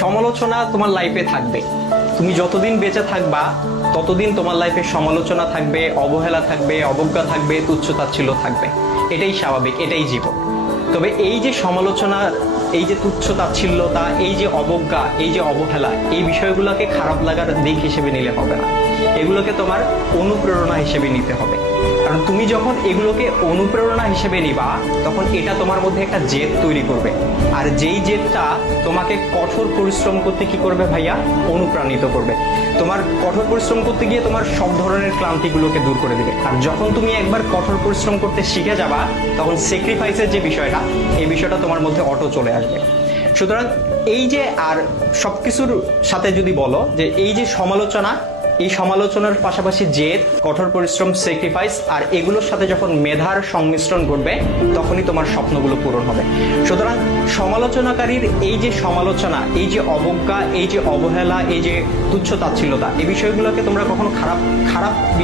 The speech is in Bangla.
সমালোচনা তোমার লাইফে থাকবে। তুমি যতদিন বেঁচে থাকবা ততদিন তোমার লাইফে সমালোচনা থাকবে, অবহেলা থাকবে, অবজ্ঞা থাকবে, তুচ্ছ-তাচ্ছিল্য থাকবে। এটাই স্বাভাবিক, এটাই জীবন। তবে এই যে সমালোচনা, এই যে তুচ্ছ-তাচ্ছিল্যতা, এই যে অবজ্ঞা, এই যে অবহেলা, এই বিষয়গুলোকে খারাপ লাগার দিক হিসেবে নিলে হবে না। এগুলোকে তোমার অনুপ্রেরণা হিসেবে নিতে হবে। কারণ তুমি যখন এগুলোকে অনুপ্রেরণা হিসেবে নিবা, তখন এটা তোমার মধ্যে একটা জেদ তৈরি করবে। আর যেই জেদটা তোমাকে কঠোর পরিশ্রম করতে কি করবে ভাইয়া? অনুপ্রাণিত করবে। তোমার কঠোর পরিশ্রম করতে গিয়ে তোমার সব ধরনের ক্লান্তিগুলোকে দূর করে দিবে। আর যখন তুমি একবার কঠোর পরিশ্রম করতে শিখে যাবা, তখন স্যাক্রিফাইসের যে বিষয়টা, এই বিষয়টা তোমার মধ্যে অটো চলে আসবে। সুতরাং এই যে, আর সবকিছুর সাথে যদি বলো যে এই যে সমালোচনা, এই সমালোচনার পাশাপাশি জেদ, কঠোর পরিশ্রম, স্যাক্রিফাইস, আর এগুলোর সাথে যখন মেধার সংমিশ্রণ ঘটবে, তখনই তোমার স্বপ্নগুলো পূরণ হবে। সুতরাং সমালোচনাকারীর এই যে সমালোচনা, এই যে অবজ্ঞা, এই যে অবহেলা, এই যে তুচ্ছ-তাচ্ছিল্যতা, এই বিষয়গুলোকে তোমরা কখনো খারাপ